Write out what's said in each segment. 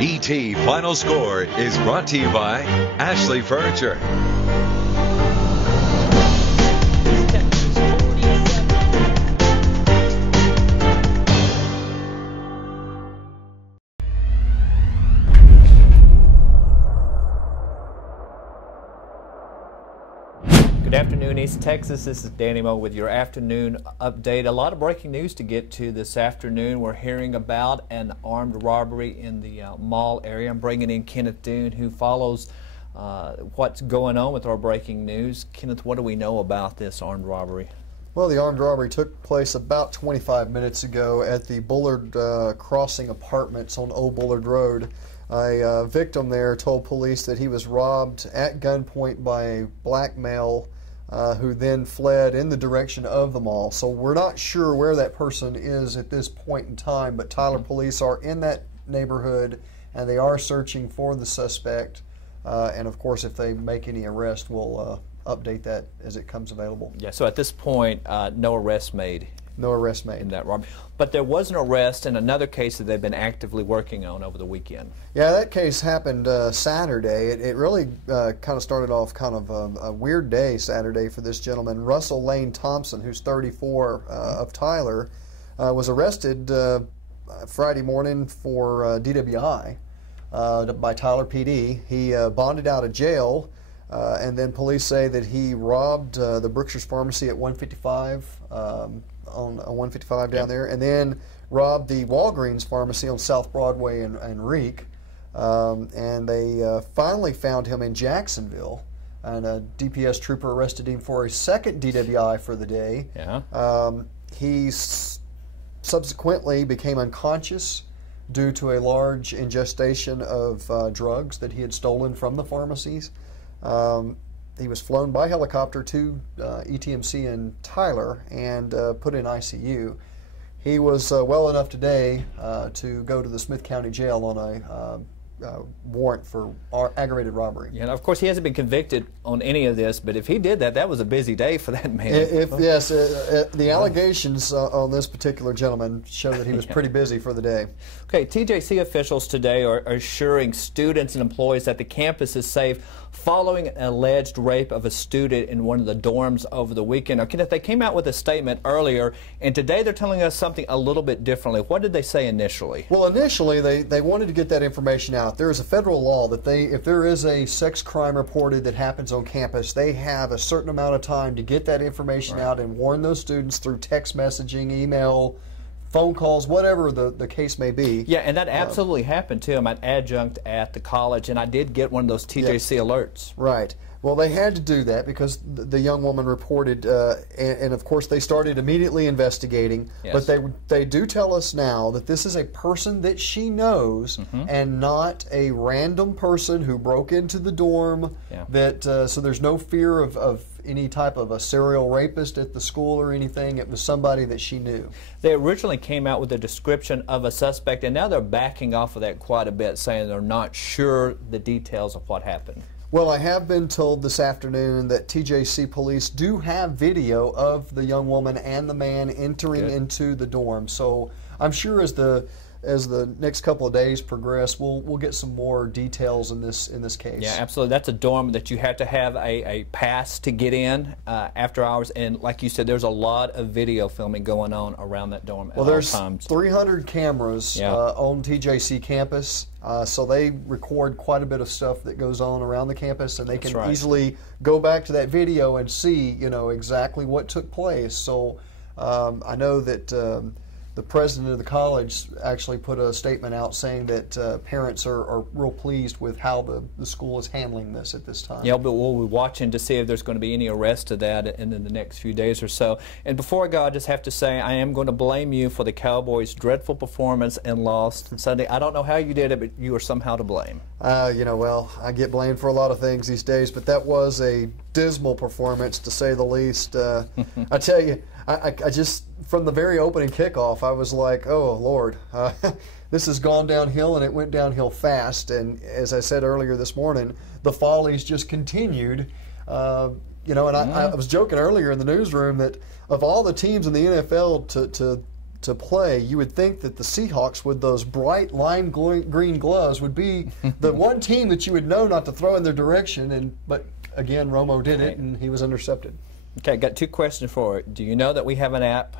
ET Final Score is brought to you by Ashley Furniture. Good afternoon, East Texas. This is Danny Mogle with your afternoon update. A lot of breaking news to get to this afternoon. We're hearing about an armed robbery in the mall area. I'm bringing in Kenneth Dune, who follows what's going on with our breaking news. Kenneth, what do we know about this armed robbery? Well, the armed robbery took place about 25 minutes ago at the Bullard Crossing Apartments on Old Bullard Road. A victim there told police that he was robbed at gunpoint by a black male who then fled in the direction of the mall. So we're not sure where that person is at this point in time, but Tyler police are in that neighborhood and they are searching for the suspect. And of course, if they make any arrest, we'll update that as it comes available. Yeah, so at this point, no arrest made. No arrest made. In that robbery. But there was an arrest in another case that they've been actively working on over the weekend. Yeah, that case happened Saturday. It really kind of started off kind of a weird day Saturday for this gentleman. Russell Lane Thompson, who's 34, of Tyler, was arrested Friday morning for DWI by Tyler PD. He bonded out of jail, and then police say that he robbed the Brookshire's Pharmacy at 155 on 155 down there, and then robbed the Walgreens pharmacy on South Broadway and Reek. And they finally found him in Jacksonville, and a DPS trooper arrested him for a second DWI for the day. Yeah. He subsequently became unconscious due to a large ingestion of drugs that he had stolen from the pharmacies. He was flown by helicopter to ETMC in Tyler and put in ICU. He was well enough today to go to the Smith County Jail on a warrant for aggravated robbery. Yeah, of course, he hasn't been convicted on any of this, but if he did that, that was a busy day for that man. Yes, the allegations on this particular gentleman show that he was pretty busy for the day. Okay, TJC officials today are assuring students and employees that the campus is safe following an alleged rape of a student in one of the dorms over the weekend. Now, Kenneth, they came out with a statement earlier, and today they're telling us something a little bit differently. What did they say initially? Well, initially, they wanted to get that information out. There is a federal law that if there is a sex crime reported that happens on campus, they have a certain amount of time to get that information out and warn those students through text messaging, email, phone calls, whatever the case may be. Yeah, and that absolutely happened too. I'm an adjunct at the college, and I did get one of those TJC alerts. Right. Well, they had to do that because the young woman reported, and of course they started immediately investigating. Yes. But they do tell us now that this is a person that she knows, and not a random person who broke into the dorm. Yeah. That so there's no fear of any type of a serial rapist at the school or anything. It was somebody that she knew. They originally came out with a description of a suspect, and now they're backing off of that quite a bit, saying they're not sure the details of what happened. Well, I have been told this afternoon that TJC police do have video of the young woman and the man entering into the dorm. So I'm sure as the next couple of days progress, we'll get some more details in this case. Yeah, absolutely. That's a dorm that you have to have a pass to get in after hours, and like you said, there's a lot of video filming going on around that dorm at all times. Well, there's 300 cameras on TJC campus, so they record quite a bit of stuff that goes on around the campus, and they can easily go back to that video and see, exactly what took place. So I know that the president of the college actually put a statement out saying that parents are real pleased with how the school is handling this at this time. Yeah, but we'll be watching to see if there's going to be any arrest of that in the next few days or so. And before I go, I just have to say I am going to blame you for the Cowboys' dreadful performance and loss Sunday. I don't know how you did it, but you are somehow to blame. Well, I get blamed for a lot of things these days, but that was a dismal performance, to say the least. I tell you, I just, from the very opening kickoff, I was like, oh, Lord, this has gone downhill, and it went downhill fast. And as I said earlier this morning, the follies just continued. And I was joking earlier in the newsroom that of all the teams in the NFL to to play, you would think that the Seahawks, with those bright lime green gloves, would be the one team that you would know not to throw in their direction. But again, Romo did it, and he was intercepted. Okay, got 2 questions for you. Do you know that we have an app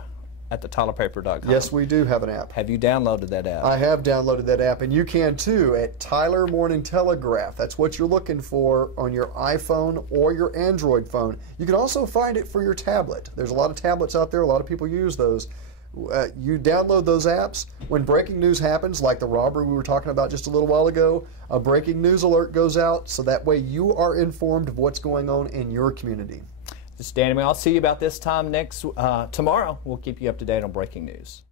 at the tylerpaper.com? Yes, we do have an app. Have you downloaded that app? I have downloaded that app, and you can too at Tyler Morning Telegraph. That's what you're looking for on your iPhone or your Android phone. You can also find it for your tablet. There's a lot of tablets out there. A lot of people use those. You download those apps. When breaking news happens, like the robbery we were talking about just a little while ago, a breaking news alert goes out, so that way you are informed of what's going on in your community. This is Danny. I'll see you about this time tomorrow. We'll keep you up to date on breaking news.